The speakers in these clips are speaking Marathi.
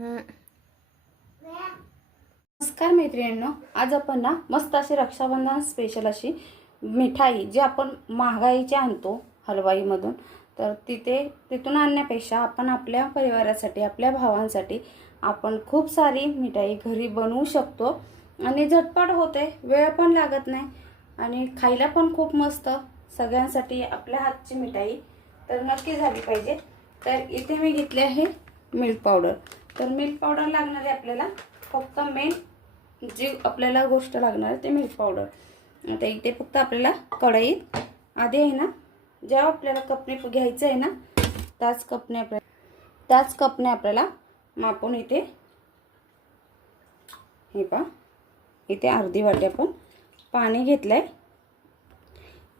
नमस्कार मैत्रिणींनो आज आपण ना मस्त अशी रक्षाबंधन स्पेशल अशी मिठाई जी आपण महागाईची आणतो हलवाईमधून तर तिथे तिथून आणण्यापेक्षा आपण आपल्या परिवारासाठी आपल्या भावांसाठी आपण खूप सारी मिठाई घरी बनवू शकतो. आणि झटपट होते वेळ पण लागत नाही आणि खायला पण खूप मस्त. सगळ्यांसाठी आपल्या हातची मिठाई तर नक्की झाली पाहिजे. तर इथे मी घेतले आहे मिल्क पावडर. तर मिल्क पावडर लागणार आहे आपल्याला. फक्त मेन जी आपल्याला गोष्ट लागणार आहे ते मिल्क पावडर आता इथे फक्त आपल्याला कढईत आधी आहे ना जेव्हा आपल्याला कपने घ्यायचं आहे ना त्याच कपने आपल्याला त्याच कपने आपल्याला मापून इथे हे पहा. इथे अर्धी वाटी आपण पाणी घेतलं आहे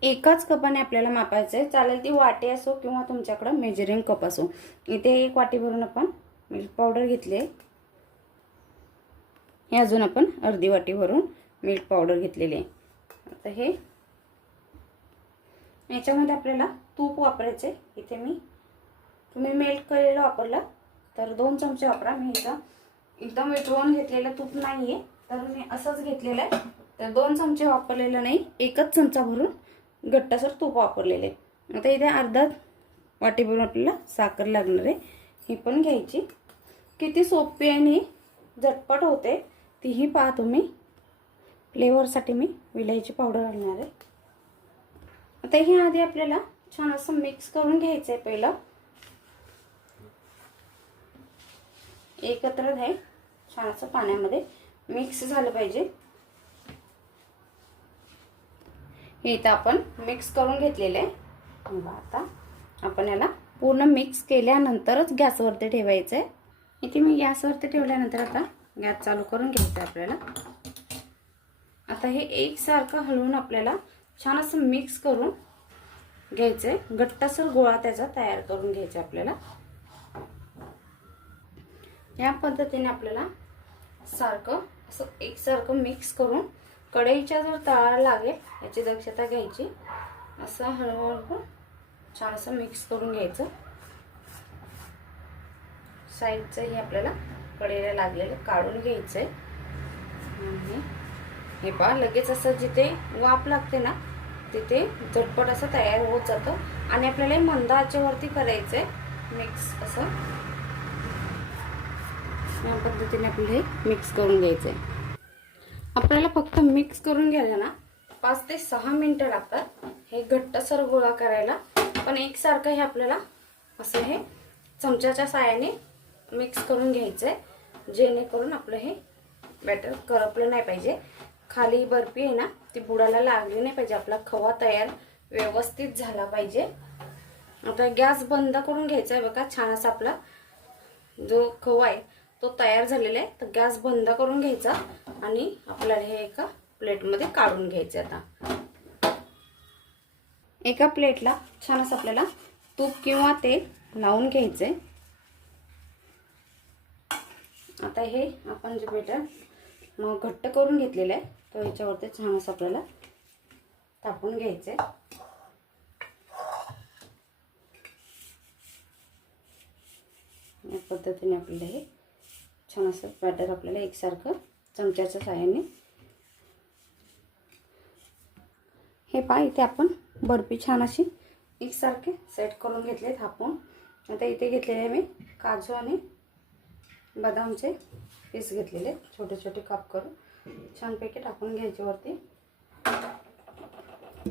एकाच कपाने आपल्याला मापायचं आहे चालेल ती वाटी असो किंवा तुमच्याकडं मेजरिंग कप असो. इथे एक वाटी भरून आपण मिल्क पावडर घेतली आहे. हे अजून आपण अर्धी वाटी भरून मिल्क पावडर घेतलेली आहे. आता हे याच्यामध्ये आपल्याला तूप वापरायचं आहे. इथे मी तुम्ही मेल्ट केलेलं वापरलं तर दोन चमचे वापरा. मी इथं एकदम वितळून घेतलेलं तूप नाही आहे तर मी असंच घेतलेलं आहे. तर दोन चमचे वापरलेलं नाही एकच चमचा भरून घट्टासर तूप वापरलेलं आहे. आता इथे अर्धा वाटी भरून आपल्याला साखर लागणार आहे. ही पण घ्यायची. किती सोपी आणि झटपट होते तीही पहा तुम्ही. फ्लेवरसाठी मी विलायची पावडर घालणार आहे. आता हे आधी आपल्याला छान असं मिक्स करून घ्यायचं आहे पहिलं. एकत्र हे छान असं पाण्यामध्ये मिक्स झालं पाहिजे. हे इथं आपण मिक्स करून घेतलेलं आहे. आता आपण याला पूर्ण मिक्स केल्यानंतरच गॅसवरती ठेवायचं आहे इथे मी गॅसवरती ठेवल्यानंतर आता गॅस चालू करून घ्यायचं आहे आपल्याला. आता हे एकसारखं हलवून आपल्याला छान असं मिक्स करून घ्यायचं आहे घट्टसर गोळा त्याचा तयार करून घ्यायचा आपल्याला. या पद्धतीने आपल्याला सारखं असं एकसारखं मिक्स करून कढईच्या जर तळाला लागेल याची दक्षता घ्यायची. असं हळूहळू छान असं मिक्स करून घ्यायचं. साईडचंही आपल्याला कडेला लागलेलं काढून घ्यायचं आहे हे पहा लगेच असं जिथे वाफ लागते ना तिथे झटपट असं तयार होत जातं. आणि आपल्याला हे मंद आचेवरती करायचं आहे मिक्स असं. या पद्धतीने आपल्याला हे मिक्स करून घ्यायचं आहे आपल्याला फक्त मिक्स करून घ्यायला ना पाच ते सहा मिनटं लागतात. हे घट्टसर गोळा करायला. पण एकसारखं हे आपल्याला असं हे चमच्याच्या साहाय्याने मिक्स करून घ्यायचं आहे जेणेकरून आपलं हे बॅटर करपलं नाही पाहिजे. खाली बर्फी आहे ना ती बुडाला लागली नाही पाहिजे. आपला खवा तयार व्यवस्थित झाला पाहिजे. आता गॅस बंद करून घ्यायचा आहे बघा छान असा आपला जो खवा आहे तो तयार झालेला आहे. तर गॅस बंद करून घ्यायचा आणि आपल्याला हे एका प्लेटमध्ये काढून घ्यायचे आता. एका प्लेटला छान असं आपल्याला तूप किंवा तेल लावून घ्यायचं. आहे आता हे आपण जे बेटर मग घट्ट करून घेतलेलं आहे तो ह्याच्यावरती छान असं आपल्याला तापून घ्यायचं आहे या पद्धतीने आपल्याला हे छान असं बॅटर आपल्याला एकसारखं चमच्याच्या साहाय्याने हे पहा इथे आपण बर्फी छान अशी एकसारखे सेट करून घेतले थापून आता इथे घेतलेले मी काजू आणि बदामचे पीस घेतलेले छोटे छोटे काप करून. छानपैकी टाकून घ्यायचे वरती.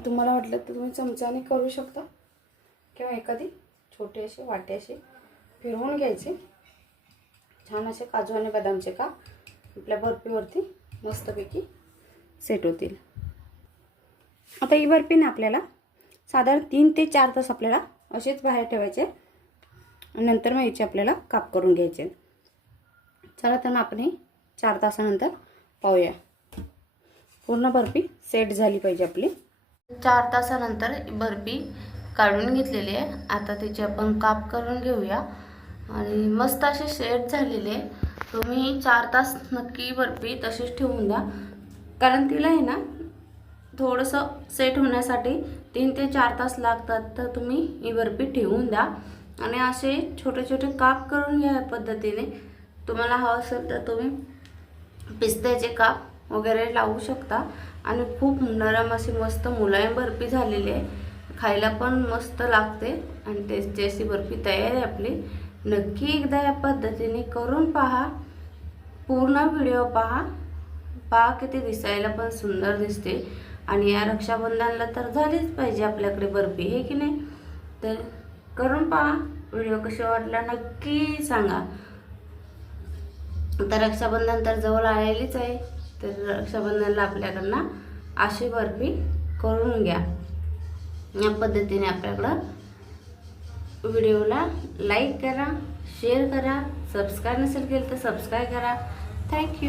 तुम्हाला वाटलं तर तुम्ही चमचाने करू शकता. किंवा एखादी छोटे असे वाटे अशी फिरवून घ्यायचे. छान असे काजू आणि बदामचे काप आपल्या बर्फीवरती मस्तपैकी सेट होतील. आता ही बर्फी ना आपल्याला साधारण तीन ते चार तास आपल्याला असेच बाहेर ठेवायचे. नंतर मग याचे आपल्याला काप करून घ्यायचे. चला तर मग आपण हे चार तासानंतर पाहूया. पूर्ण बर्फी सेट झाली पाहिजे आपली. चार तासानंतर बर्फी काढून घेतलेली आहे. आता त्याची आपण काप करून घेऊया. आणि मस्त अशी सेट झालेली आहे. तुम्ही चार तास नक्की बर्फी तशीच ठेवून द्या. कारण तिला आहे ना थोडंसं सेट होण्यासाठी तीन ते चार तास लागतात. तर तुम्ही ही बर्फी ठेवून द्या. आणि असे छोटे छोटे काप करून घ्या या पद्धतीने. तुम्हाला हवं असेल तर तुम्ही पिस्त्याचे काप वगैरे लावू शकता. आणि खूप नरम अशी मस्त मुलायम बर्फी झालेली आहे. खायला पण मस्त लागते आणि त्याची अशी बर्फी तयार आहे आपली. नक्की एकदा या पद्धतीने करून पहा. पूर्ण व्हिडिओ पहा. पहा किती दिसायला पण सुंदर दिसते. आणि या रक्षाबंधनला तर झालीच पाहिजे आपल्याकडे बर्फी हे की नाही? तर करून पहा. व्हिडिओ कसे वाटला नक्की सांगा. तर रक्षाबंधन तर जवळ आलेलीच आहे तर रक्षाबंधनला आपल्याकडनं अशी बर्फी करून घ्या. या पद्धतीने आपल्याकडं व्हिडिओला लाईक करा शेअर करा सबस्क्राईब नसेल केलं तर सबस्क्राईब करा. थँक्यू